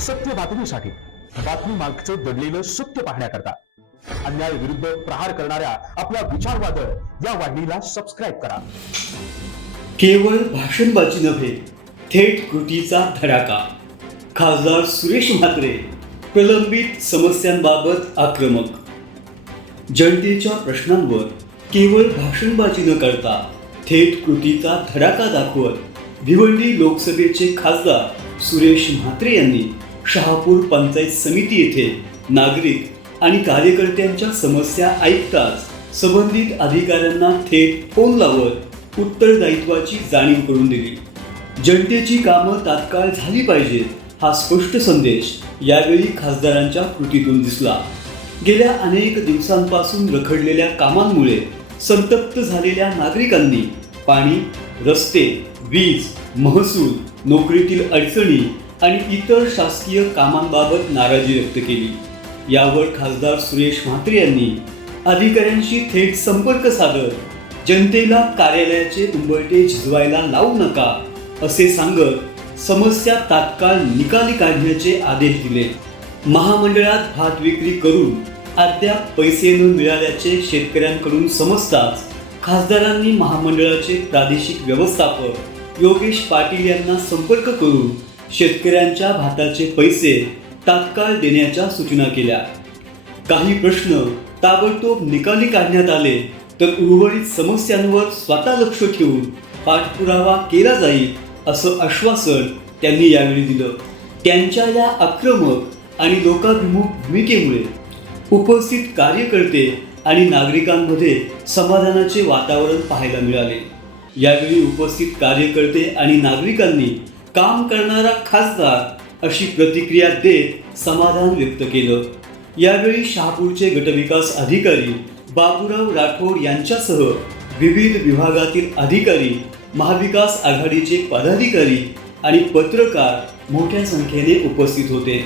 सत्य बातमीसाठी, बातमी मागचं दडलेलं सत्य पाहण्याकरता अन्याय विरुद्ध प्रहार करणाऱ्या आपल्या विचारवादळ या वाहिनीला सबस्क्राईब करा. केवळ भाषणबाजी नव्हे, थेट कृतीचा धडाका. खासदार सुरेश म्हात्रे प्रलंबित समस्यांबाबत आक्रमक. जनतेच्या प्रश्नांवर केवळ भाषणबाजी न करता थेट कृतीचा धडाका दाखवत भिवंडी लोकसभेचे खासदार सुरेश म्हात्रे यांनी शहापूर पंचायत समिती येथे नागरिक आणि कार्यकर्त्यांच्या समस्या ऐकताच संबंधित अधिकाऱ्यांना थेट फोन लावत उत्तरदायित्वाची जाणीव करून दिली. जनतेची कामं तात्काळ झाली पाहिजेत हा स्पष्ट संदेश यावेळी खासदारांच्या कृतीतून दिसला. गेल्या अनेक दिवसांपासून रखडलेल्या कामांमुळे संतप्त झालेल्या नागरिकांनी पाणी, रस्ते, वीज, महसूल, नोकरीतील अडचणी आणि इतर शासकीय कामांबाबत नाराजी व्यक्त केली. यावर खासदार सुरेश म्हात्रे यांनी अधिकाऱ्यांशी थेट संपर्क साधत जनतेला कार्यालयाचे उंबरठे झिजवायला लावू नका असे सांगत समस्या तात्काळ निकाली काढण्याचे आदेश दिले. महामंडळात भात विक्री करून अद्याप पैसे न मिळाल्याचे शेतकऱ्यांकडून समजताच खासदारांनी महामंडळाचे प्रादेशिक व्यवस्थापक योगेश पाटील यांना संपर्क करून शेतकऱ्यांच्या भाताचे पैसे तात्काळ देण्याच्या सूचना केल्या. काही प्रश्न ताबडतोब निकाली काढण्यात आले तर उर्वरित समस्यांवर स्वतः लक्ष ठेवून पाठपुरावा केला जाईल असं आश्वासन त्यांनी यावेळी दिलं. त्यांच्या या आक्रमक आणि लोकाभिमुख भूमिकेमुळे उपस्थित कार्यकर्ते आणि नागरिकांमध्ये समाधानाचे वातावरण पाहायला मिळाले. यावेळी उपस्थित कार्यकर्ते आणि नागरिकांनी काम करणारा खासदार अशी प्रतिक्रिया देत समाधान व्यक्त केलं. यावेळी शहापूरचे गटविकास अधिकारी बाबूराव राठोड यांच्यासह विविध विभागातील अधिकारी, महाविकास आघाडीचे पदाधिकारी आणि पत्रकार मोठ्या संख्येने उपस्थित होते.